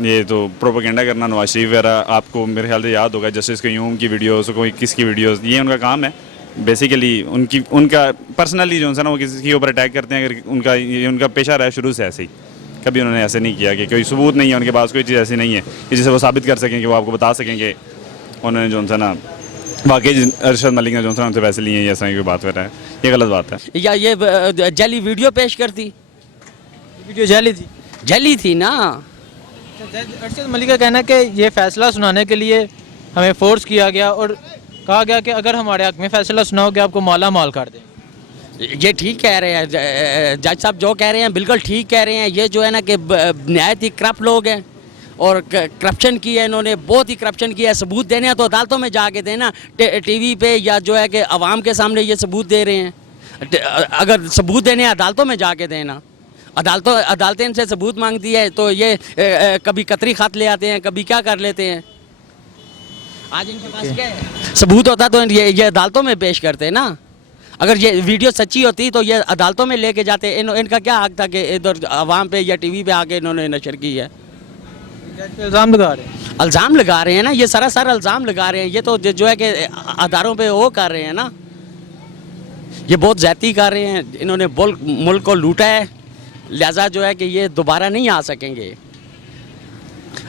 ये तो प्रोपेगेंडा करना नवाज शरीफ वगैरह, आपको मेरे ख्याल से याद होगा जस्टिस क्यूम की वीडियोस, कोई किसकी वीडियोस, ये उनका काम है बेसिकली। उनका पर्सनली जो है ना वो किसी के ऊपर अटैक करते हैं, अगर उनका पेशा रहा है शुरू से ऐसे ही, कभी उन्होंने ऐसे नहीं किया कि कोई सबूत नहीं है उनके पास, कोई चीज़ ऐसी नहीं है कि जिसे वो साबित कर सकें, कि वो आपको बता सकें कि उन्होंने जो है ना वाकई अरशद मलिक ने जो है उनसे पैसे लिए हैं, ऐसा कोई बात कर रहा है, ये गलत बात है। या ये जली वीडियो पेश करती, वीडियो जली थी ना। जज अरशद मलिक का कहना है कि ये फैसला सुनाने के लिए हमें फोर्स किया गया और कहा गया कि अगर हमारे हक में फैसला सुनाओगे आपको माला माल कर दें। ये ठीक कह रहे हैं जज साहब, जो कह रहे हैं बिल्कुल ठीक कह रहे हैं। ये जो है ना कि नहायत ही करप्ट लोग हैं और करप्शन की है इन्होंने, बहुत ही करप्शन किया है। सबूत देने हैं तो अदालतों में जाके देना, टीवी पे या जो है कि आवाम के सामने ये सबूत दे रहे हैं। अगर सबूत देने हैं अदालतों में जाके देना, अदालतें इनसे सबूत मांगती है तो ये कभी कतरी खत ले आते हैं, कभी क्या कर लेते हैं। आज इनके पास क्या है? सबूत होता तो ये अदालतों में पेश करते ना। अगर ये वीडियो सच्ची होती तो ये अदालतों में लेके जाते। इनका क्या हक था कि इधर आवाम पे या टीवी पे आके इन्होंने नशर की है। इल्ज़ाम लगा रहे हैं, इल्ज़ाम लगा रहे हैं ना, ये सरासर इल्ज़ाम लगा रहे हैं। ये तो जो है कि आधारों पे वो कर रहे हैं ना, ये बहुत ज़्यादती कर रहे हैं। इन्होंने मुल्क को लूटा है, लिहाजा जो है कि ये दोबारा नहीं आ सकेंगे।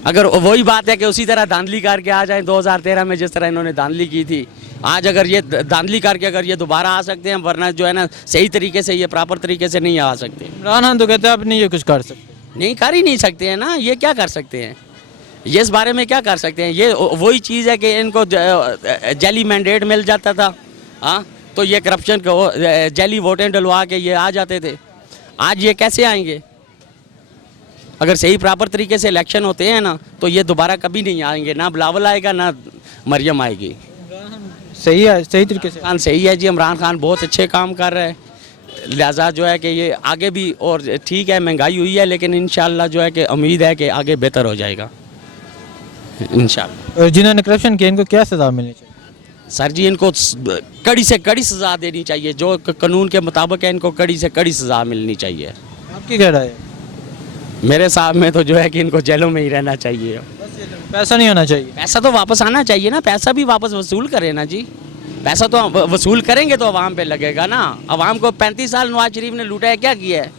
अगर वही बात है कि उसी तरह धांधली करके आ जाएं 2013 में जिस तरह इन्होंने धांधली की थी, आज अगर ये धांधली करके अगर ये दोबारा आ सकते हैं, वरना जो है ना सही तरीके से, ये प्रॉपर तरीके से नहीं आ सकते। इमरान खान तो कहते हैं आप नहीं ये कुछ कर सकते, नहीं कर ही नहीं सकते हैं ना। ये क्या कर सकते हैं, ये इस बारे में क्या कर सकते हैं। ये वही चीज़ है कि इनको जैली मैंडेट मिल जाता था, हाँ, तो ये करप्शन को जैली वोटें डलवा के ये आ जाते थे। आज ये कैसे आएंगे? अगर सही प्रॉपर तरीके से इलेक्शन होते हैं ना तो ये दोबारा कभी नहीं आएंगे, ना बिलावल आएगा ना मरियम आएगी। सही है, सही तरीके से खान सही है जी, इमरान खान बहुत अच्छे काम कर रहे हैं, लिहाजा जो है कि ये आगे भी, और ठीक है महंगाई हुई है लेकिन इंशाल्लाह जो है कि उम्मीद है कि आगे बेहतर हो जाएगा इंशाल्लाह। और जिन्होंने करप्शन किया इनको क्या सज़ा मिलनी चाहिए? सर जी इनको कड़ी से कड़ी सज़ा देनी चाहिए, जो कानून के मुताबिक है इनको कड़ी से कड़ी सज़ा मिलनी चाहिए। आपकी क्या राय है? मेरे साहब में तो जो है कि इनको जेलों में ही रहना चाहिए। पैसा नहीं होना चाहिए, पैसा तो वापस आना चाहिए ना, पैसा भी वापस वसूल करें ना जी। पैसा तो वसूल करेंगे तो अवाम पे लगेगा ना। अवाम को 35 साल नवाज शरीफ ने लूटा है, क्या किया है,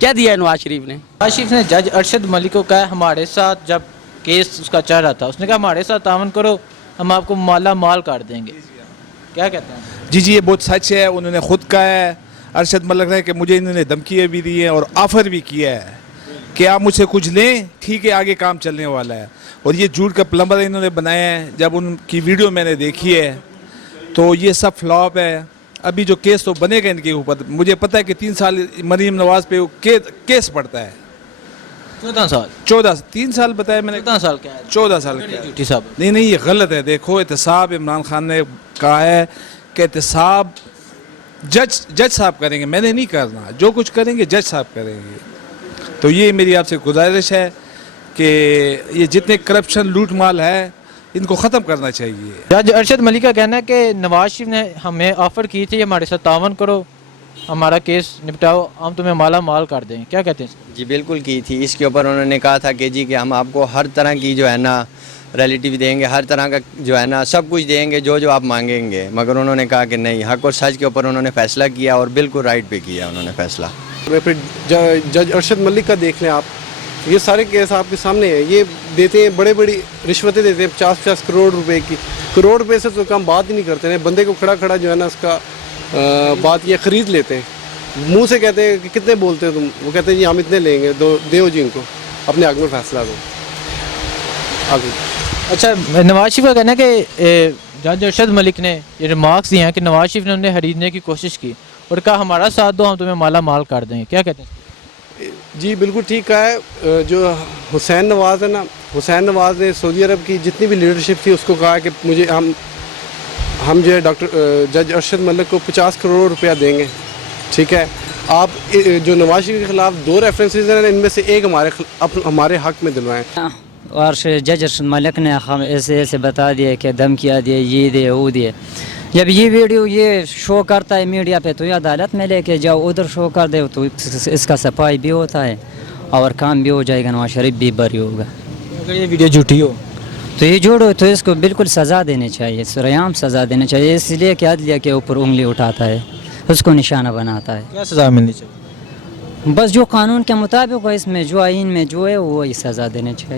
क्या दिया है नवाज शरीफ ने? नवाज शरीफ ने जज अरशद मलिक को कहा हमारे साथ, जब केस उसका चल रहा था उसने कहा हमारे साथ तावन करो, हम आपको माला माल कर देंगे। क्या कहते हैं? जी ये बहुत सच है। उन्होंने खुद कहा है अरशद मलिक ने कि मुझे इन्होंने धमकियाँ भी दी हैं और ऑफ़र भी किया है कि आप मुझसे कुछ लें, ठीक है, आगे काम चलने वाला है। और ये झूठ का प्लम्बर इन्होंने बनाया है। जब उनकी वीडियो मैंने देखी है तो ये सब फ्लॉप है। अभी जो केस तो बनेगा इनके ऊपर, मुझे पता है कि 3 साल मरीम नवाज़ पे केस पड़ता है। 14 साल 14 3 साल बताया मैंने, 14 साल क्या है? 14 साल क्या है? ड्यूटी साहब नहीं ये गलत है। देखो एहतसाब इमरान खान ने कहा है कि एहतसाब जज साहब करेंगे, मैंने नहीं करना। जो कुछ करेंगे जज साहब करेंगे। तो ये मेरी आपसे गुजारिश है कि ये जितने करप्शन लूट माल है इनको ख़त्म करना चाहिए। जज अरशद मलिक का कहना है कि नवाज शरीफ ने हमें ऑफ़र की थी हमारे साथ तावन करो, हमारा केस निपटाओ, हम तुम्हें माला माल कर दें। क्या कहते हैं? जी बिल्कुल की थी। इसके ऊपर उन्होंने कहा था कि जी कि हम आपको हर तरह की जो है ना रिलेटिव देंगे, हर तरह का जो है ना सब कुछ देंगे जो आप मांगेंगे। मगर उन्होंने कहा कि नहीं, हक और सच के ऊपर उन्होंने फ़ैसला किया और बिल्कुल राइट पे किया उन्होंने फ़ैसला। फिर जज अरशद मलिक का देख लें आप, ये सारे केस आपके सामने हैं। ये देते हैं, बड़ी रिश्वतें देते हैं 50-50 करोड़ रुपए की। करोड़ रुपए से तो कम बात ही नहीं करते हैं। बंदे को खड़ा जो है ना उसका बात ये ख़रीद लेते हैं। मुंह से कहते हैं कि कितने बोलते हो तुम, वो कहते हैं जी हम इतने लेंगे, दो जी इनको अपने हक में फ़ैसला दो आगे। अच्छा, नवाज शरीफ का कहना है कि जज अरशद मलिक ने ये रिमार्क्स दिए हैं कि नवाज शरीफ ने उन्हें खरीदने की कोशिश की और कहा हमारा साथ दो, हम तुम्हें माला माल कर देंगे। क्या कहते हैं? जी बिल्कुल ठीक कहा है। जो हुसैन नवाज़ है ना, हुसैन नवाज़ ने सऊदी अरब की जितनी भी लीडरशिप थी उसको कहा कि मुझे हम जो है डॉक्टर जज अरशद मलिक को 50 करोड़ रुपया देंगे, ठीक है। आप जो नवाज शरीफ के ख़िलाफ़ 2 रेफरेंसेस हैं, इनमें से एक हमारे हक़ में दिलवाएँ। और जज अरशद मलिक ने हम ऐसे बता दिए कि धमकियाँ दिए, ये दे वो दिए। जब ये वीडियो ये शो करता है मीडिया पे तो ये अदालत में लेके जाओ, उधर शो कर दे तो इसका सफाई भी होता है। और काम भी हो जाएगा, नवाज शरीफ भी बरी होगा। अगर ये वीडियो झूठी हो तो ये जोड़ो तो इसको बिल्कुल सज़ा देनी चाहिए, सरेआम सज़ा देनी चाहिए, इसलिए कि अदलिया के ऊपर उंगली उठाता है, उसको निशाना बनाता है। क्या सज़ा मिलनी चाहिए? बस जो कानून के मुताबिक हो, इसमें जो आइन में जो है वो ही सज़ा देनी चाहिए।